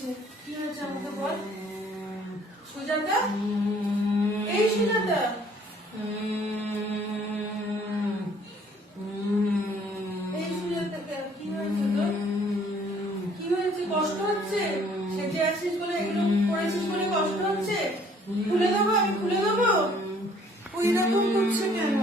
হয়েছে? কি হয়েছে আমাকে বল সুজাতা। এই সুজাতা, এই সুজাতা, কি হয়েছে তোর? কি হয়েছে? কষ্ট হচ্ছে? সেজে আছিস বলে, এগুলো করেছিস বলে কষ্ট হচ্ছে? খুলে দেবো? আমি খুলে দেবো? ওই রকম করছে কেন?